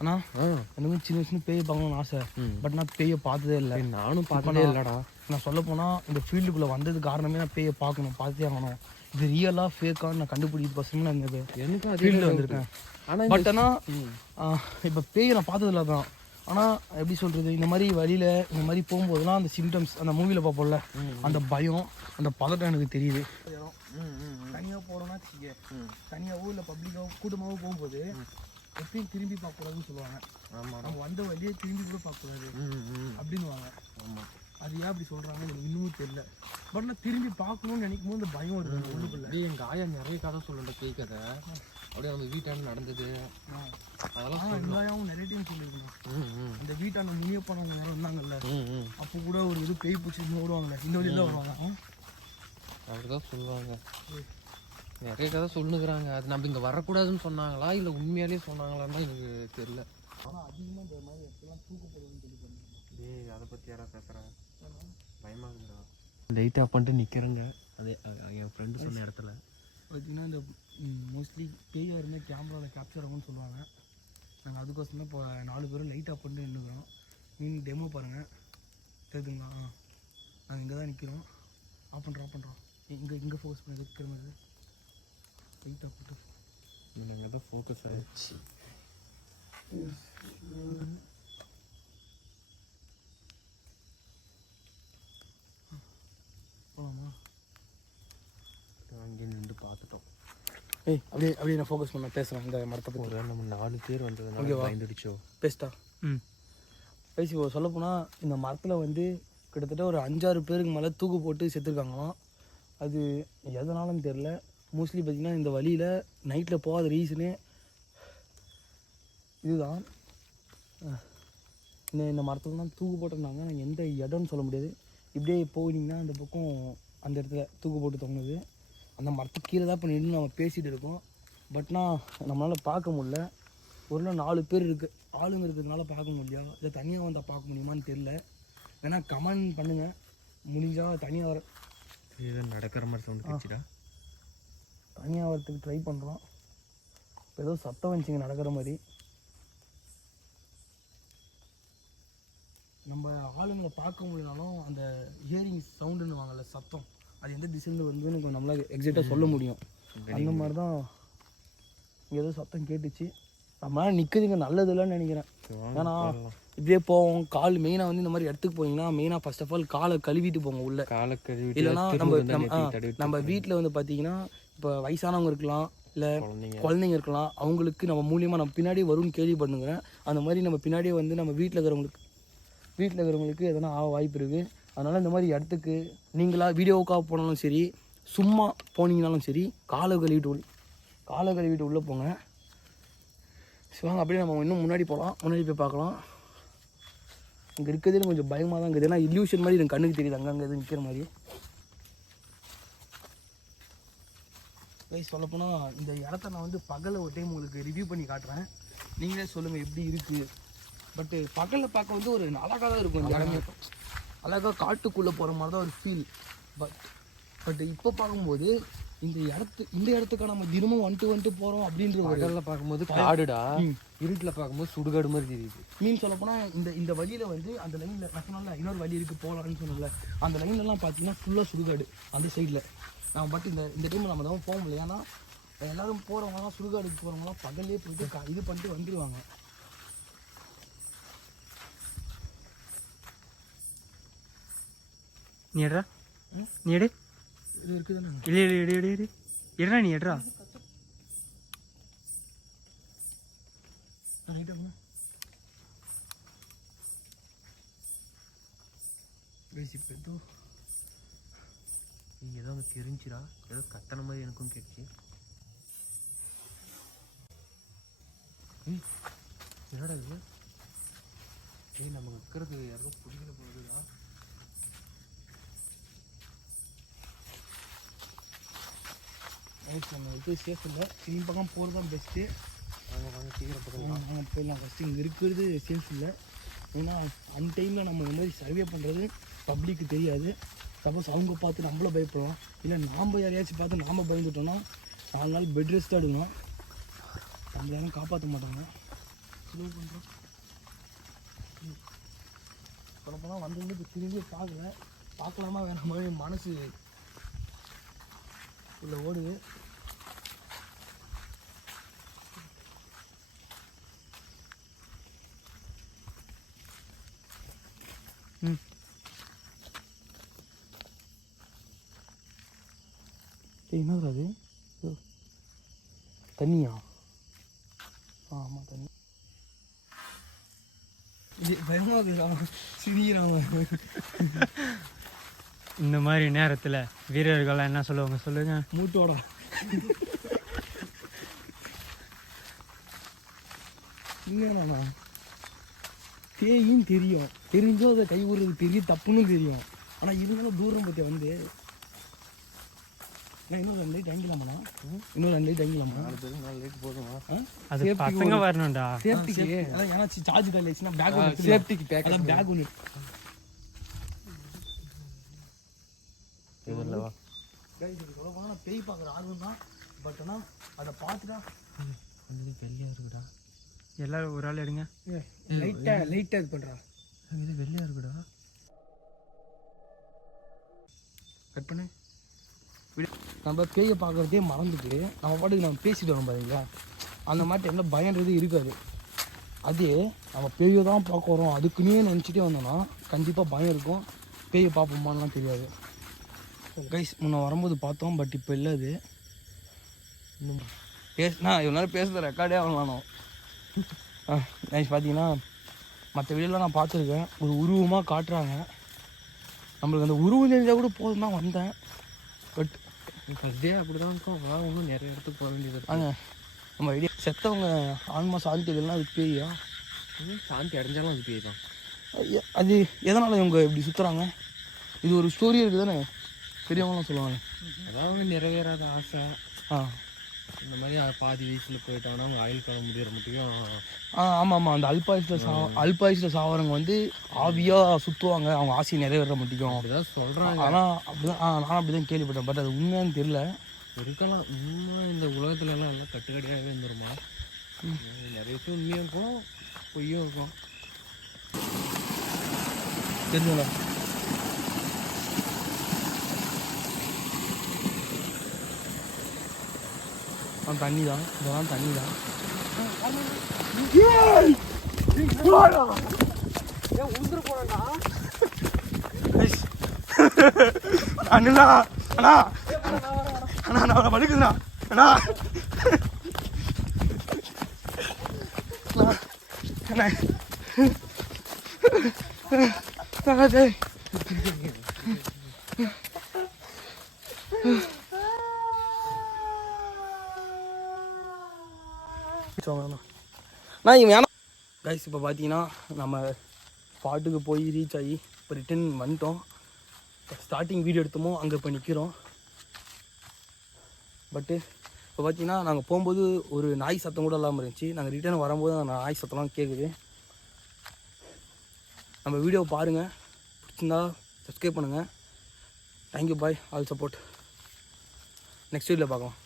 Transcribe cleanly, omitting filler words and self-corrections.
ஆனால் எனக்கு சின்ன சின்ன பேயை பார்க்கணும்னு ஆசை. பட் நான் பேயை பார்த்ததே இல்லை. நானும் பார்த்ததே இல்லைடா. நான் சொல்ல போனால் இந்த ஃபீல்டுக்குள்ளே வந்தது காரணமே நான் பேயை பார்க்கணும், பார்த்தே ஆகணும். இது ரியலாக ஃபேக்கான்னு நான் கண்டுபிடிக்கிறதுக்கோசமே நான் இந்த எனக்கு ஃபீல்டில் வந்திருக்கேன். பட் ஆனால் இப்போ பேயை நான் பார்த்ததில்ல தான். ஆனால் எப்படி சொல்கிறது, இந்த மாதிரி வழியில் இந்த மாதிரி போகும்போதெல்லாம் அந்த சிம்டம்ஸ் அந்த மூவியில் பார்ப்போம்ல, அந்த பயம் அந்த பதட்டம் எனக்கு தெரியுது. தனியாக போகிறோன்னா தனியாகவோ இல்லை பப்ளிக்காகவோ கூட்டமாகவோ போகும்போது எப்பயும் திரும்பி பார்க்கக்கூடாதுன்னு சொல்லுவாங்க. ஆமாம், நம்ம வந்த வழியே திரும்பி கூட பார்க்கக்கூடாது அப்படின்னுவாங்க. ஆமாம், அது ஏன் அப்படி சொல்கிறாங்க எனக்கு இன்னமும் தெரியல. பட் நான் திரும்பி பார்க்கணும்னு நினைக்கும் போது இந்த பயம் வருது உள்ளுக்குள்ள. எங்கள் ஆயா நிறைய கதை சொல்லுண்ட பேய் கதை, அப்படியே நம்ம வீட்டாண்டு நடந்தது அதெல்லாம் எல்லாரும் நிறைய டைம் சொல்லியிருக்கணும். இந்த வீட்டாண்ட முனியப்பனவங்க யாரும் இருந்தாங்கல்ல, அப்போ கூட ஒரு இது பேய் பிடிச்சி ஓடுவாங்கல்ல, இந்த வழியில் தான் வருவாங்க. அப்படிதான் சொல்லுவாங்க, நிறைய கதை சொல்லுங்கிறாங்க. அது நம்ம இங்கே வரக்கூடாதுன்னு சொன்னாங்களா இல்லை உண்மையாலே சொன்னாங்களான்னு தான் எனக்கு தெரியல. ஆனால் அதிகமாக இந்த மாதிரி இடத்துலாம் தூக்கப்படுதுன்னு சொல்லி பண்ணி அதை பற்றி யாராவது பேசுகிறாங்க, பயமாகுதுடா. லைட் ஆஃப் பண்ணிட்டு நிற்கிறேங்க. அதே என் ஃப்ரெண்டு சொன்ன இடத்துல பார்த்தீங்கன்னா இந்த மோஸ்ட்லி பேய் இருந்தால் கேமராவில் கேப்சர் ஆகும்னு சொல்லுவாங்க. நாங்கள் அதுக்கோசரம் இப்போ 4 பேரும் லைட் ஆஃப் பண்ணிட்டு நின்றுக்கிறோம். நீங்கள் டெமோ பாருங்கள் தெரியுதுங்களா? நாங்கள் இங்கே தான் நிற்கிறோம். ஆஃப் பண்ணுறோம் இங்கே ஃபோக்கஸ் பண்ணி இருக்கிற மாதிரி லைட் ஆஃப் பண்ணிட்டு எனக்கு எதோ ஃபோக்கஸ் ஆகிடுச்சு. போகலாமா? அங்கே நின்று பார்த்துட்டோம். அப்படியே நான் ஃபோக்கஸ் பண்ண பேசுகிறேன். இந்த மரத்தை பற்றி நம்ம 4 பேர் வந்தது ஓகேவா? பயந்துடுச்சோ பேஸ்ட்டா? பேசி சொல்லப்போனால் இந்த மரத்தில் வந்து கிட்டத்தட்ட ஒரு 5-6 பேருக்கு மேலே தூக்கு போட்டு செத்துருக்காங்களாம். அது எதனாலும் தெரில. மோஸ்ட்லி பார்த்திங்கன்னா இந்த வழியில் நைட்டில் போகாத ரீசனே இதுதான். இந்த மரத்தில் தான் தூக்கு போட்டிருந்தாங்க. நாங்கள் எந்த இடம்னு சொல்ல முடியாது. இப்படியே போனீங்கன்னா அந்த பக்கம் அந்த இடத்துல தூக்கு போட்டு தொங்குது. அந்த மரத்துக்கு கீழே தான் இப்போ நின்று நம்ம பேசிகிட்டு இருக்கோம். பட்னா நம்மளால் பார்க்க முடில. ஒரு 4 பேர் இருக்குது ஆளுங்க இருக்கிறதுனால பார்க்க முடியா, இல்லை தனியாக வந்தால் பார்க்க முடியுமான்னு தெரில. வேணா கமெண்ட் பண்ணுங்கள், முடிஞ்சால் தனியாக வர நடக்கிற மாதிரி சவுண்ட் கேட்குதா? தனியாக வரத்துக்கு ட்ரை பண்ணுறோம். இப்போ ஏதோ சத்தம் வந்துச்சுங்க நடக்கிற மாதிரி. நம்ம ஆளுங்களை பார்க்க முடியனாலும் அந்த ஹியரிங் சவுண்டுன்னு வாங்கல சத்தம், அது எந்த திசையில் வந்து நம்மளால் எக்ஸாக்டாக சொல்ல முடியும். அந்த மாதிரி தான் இங்கே ஏதோ சத்தம் கேட்டுச்சு. நம்மளால் நிற்கிறதுங்க நல்லது இல்லைன்னு நினைக்கிறேன். ஏன்னா இப்படியே போவோம். கால் மெயினாக வந்து இந்த மாதிரி இடத்துக்கு போனீங்கன்னா மெயினாக ஃபர்ஸ்ட் ஆஃப் ஆல் காலை கழுவிட்டு போங்க உள்ள. காலை கழுவி இல்லைன்னா நம்ம வீட்டில் வந்து பார்த்தீங்கன்னா இப்போ வயசானவங்க இருக்கலாம், இல்லை குழந்தைங்க இருக்கலாம். அவங்களுக்கு நம்ம மூலியமாக நம்ம பின்னாடி வரும்னு கேள்விப்படுங்கிறேன். அந்த மாதிரி நம்ம பின்னாடியே வந்து நம்ம வீட்டில் இருக்கிறவங்களுக்கு எதனா ஆக வாய்ப்பு இருக்குது. அதனால் இந்த மாதிரி இடத்துக்கு நீங்களாக வீடியோவுக்காக போனாலும் சரி, சும்மா போனீங்கனாலும் சரி, காலை கழுவிட்டு உள்ளே போங்க. வாங்க அப்படியே நம்ம இன்னும் முன்னாடி போகலாம். முன்னாடி போய் பார்க்கலாம். இங்கே இருக்கிறதே கொஞ்சம் பயமாக தான் இருக்குது. ஏன்னா இல்யூஷன் மாதிரி எனக்கு கண்ணுக்கு தெரியுது அங்கங்கே எது நிற்கிற மாதிரி. சொல்லப்போனால் இந்த இடத்த நான் வந்து பகலில் ஒரு டைம் உங்களுக்கு ரிவ்யூ பண்ணி காட்டுறேன். நீங்களே சொல்லுங்கள் எப்படி இருக்குது. பட்டு பகலில் பார்க்க வந்து ஒரு அழகாக தான் இருக்கும். இந்த இடமே அழகாக காட்டுக்குள்ளே போகிற மாதிரி தான் ஒரு ஃபீல். பட் இப்போ பார்க்கும்போது இந்த இடத்துக்காக நம்ம தினமும் வந்துட்டு போகிறோம் அப்படின்ற ஒரு இடத்துல பார்க்கும்போது காடுடா, இருட்டில் பார்க்கும்போது சுடுகாடு மாதிரி தெரியுது. மீன் சொல்லப்போனால் இந்த வழியில் வந்து அந்த லைனில் நான் சொன்னால இன்னொரு வழி இருக்குது போகலான்னு சொன்னல, அந்த லைன்லலாம் பார்த்தீங்கன்னா ஃபுல்லாக சுடுகாடு அந்த சைடில். நான் பட் இந்த டைமில் நம்ம தான் போக முடியல. ஏன்னா எல்லோரும் போகிறவங்களாம் சுடுகாடுக்கு போகிறவங்களாம் பகல்லே போயிட்டு இது பண்ணிட்டு வந்துடுவாங்க. நீ எட்ரா, நீ எடு. இது இருக்குதுண்ணா. எடு எட்ரா, நீ எட்ரா. ஏதோ அங்கே தெரிஞ்சுடா, ஏதோ கத்தன மாதிரி எனக்கும் கேட்டுச்சு. என்னடா இது? நம்ம இருக்கிறது யாருக்கும் பிடிக்கல போகுதுடா. நம்ம இது சேஃப் இல்லை. இந்த பக்கம் போகிறது தான் பெஸ்ட்டு. வாங்க சீக்கிரம் பக்கம் நாங்கள் போயிடலாம். ஃபஸ்ட்டு இங்கே இருக்கிறது சேஃப் இல்லை. ஏன்னா அந்த டைமில் நம்ம இந்த மாதிரி சர்வே பண்ணுறது பப்ளிக்கு தெரியாது. சப்போஸ் அவங்க பார்த்து நம்மள பயப்படலாம், இல்லை நாம் யாரையாச்சும் பார்த்து நாம் பயந்துட்டோன்னா 4 நாள் பெட் ரெஸ்ட் எடுக்கணும். நம்மள யாரும் காப்பாற்ற மாட்டாங்க. ஸ்லோ பண்ணுறோம். சொல்லப்போனால் வந்து இப்போ திரும்பி பார்க்கலாமா வேணாமா மனசு உள்ள ஓடுது. என்னது அது? தண்ணியா? ஆமாம் தண்ணி. இது பயமாக சிரிக்கிறாங்க. இந்த மாதிரி நேரத்தில் வீரர்கள்லாம் என்ன சொல்லுவாங்க சொல்லுங்க? மூட்டோட இல்லைண்ணா பேயும் தெரியும், தெரிஞ்சும் அதை கை விடுறது பெரிய தப்புன்னு தெரியும். ஆனால் இருந்தாலும் தூரம் பற்றி வந்து இன்னொரு 2 லைட் வாங்கிக்கலாமாண்ணா? இன்னொரு 2 லைட் வாங்கிக்கலாமா? 4 லைட் போதுமா? அது பசங்க வரணும்டா. சேஃப்டிக்கு அதான் ஏன்னா சார்ஜ் கால் ஆயிடுச்சுன்னா பேக் ஒன்று சேஃப்டிக்கு பேக் அதான் பேக் ஒன்று இதில் வா. சொல்ல போனால் நான் பேய் பார்க்குற ஆர்வம் தான். பட் ஆனால் அதை பார்த்துட்டா இது வெள்ளையாக இருக்குடா. எல்லாரும் ஒரு ஆள் எடுங்க. லைட்டாக இது பண்ணுறா. இது வெள்ளையாக இருக்குடா. கட் பண்ணு. நம்ம பேயை பார்க்குறதே மறந்துட்டு நம்ம பாட்டுக்கு நம்ம பேசிட்டு வரோம் பாருங்களா, அந்த மாதிரி டைமில் பயன்றது இருக்காது. அதே நம்ம பேயை தான் பார்க்க வரோம் அதுக்குன்னே நினச்சிட்டே வந்தோம்னா கண்டிப்பாக பயம் இருக்கும். பேயை பார்ப்போமான்லாம் தெரியாது. கைஸ் முன்ன வரும்போது பார்த்தோம், பட் இப்போ இல்லை. அது இன்னும் பேசுனா இவ்வளோ நேரம் பேசுகிற ரெக்கார்டே ஆகலாம். கைஸ் பார்த்தீங்கன்னா மற்ற வீடியோலாம் நான் பார்த்துருக்கேன், ஒரு உருவமாக காட்டுறாங்க. நம்மளுக்கு அந்த உருவம் தெரிஞ்சால் கூட போதும் தான் வந்தேன். பட் ஃபஸ்ட்டே அப்படி தான் இருக்கும். ஒன்றும் நிறைய இடத்துக்கு போக வேண்டியது. நம்ம ஐடியா செத்தவங்க ஆன்மா சாந்தி இதெல்லாம் அது பேயா? சாந்தி அடைஞ்சாலும் அது பேய் தான். அது எதனால் இவங்க இப்படி சுற்றுறாங்க? இது ஒரு ஸ்டோரி இருக்குது தானே, பெரியவங்களாம் சொல்லுவாங்க. அதாவது நிறைவேறாத ஆசை. இந்த மாதிரி பாதி வயசில் போயிட்டாங்கன்னா அவங்க ஆயுள் காலம் முடிகிற மட்டும். ஆமாம் ஆமாம், அந்த அல்பாயுஸில் சாவறவங்க வந்து ஆவியாக சுற்றுவாங்க அவங்க ஆசையை நிறைவேற மாட்டேங்கும் அப்படிதான் சொல்கிறாங்க. ஆனால் அப்படிதான் நான் அப்படி தான் கேள்விப்பட்டேன். பட் அது உண்மையானு தெரியல. இருக்கலாம். இன்னும் இந்த உலகத்துல எல்லாம் எல்லாம் கட்டுக்கடையாகவே இருந்துருமா? நிறைய விஷயம் உண்மையும் இருக்கும், பொய்யும் இருக்கும். தெரிஞ்சுங்களா? தண்ணி தான், இதெல்லாம் தண்ணி தான். அண்ணா அண்ணா அண்ணா நான் வலிக்குதுண்ணா அண்ணா கைஸ் இப்போ பார்த்தீங்கன்னா நம்ம ஸ்பாட்டுக்கு போய் ரீச் ஆகி இப்போ ரிட்டன் வந்துட்டோம். ஸ்டார்டிங் வீடியோ எடுத்தோமோ அங்கே இப்போ நிற்கிறோம். பட்டு இப்போ பார்த்தீங்கன்னா நாங்கள் போகும்போது ஒரு நாய் சத்தம் கூட இல்லாமல் இருந்துச்சு. நாங்கள் ரிட்டர்ன் வரும்போது அந்த நாய் சத்தம்லாம் கேட்குது. நம்ம வீடியோ பாருங்கள், பிடிச்சிருந்தா சப்ஸ்கிரைப் பண்ணுங்கள். Thank you bye, all support. Next வீடியோவில் பார்க்கலாம்.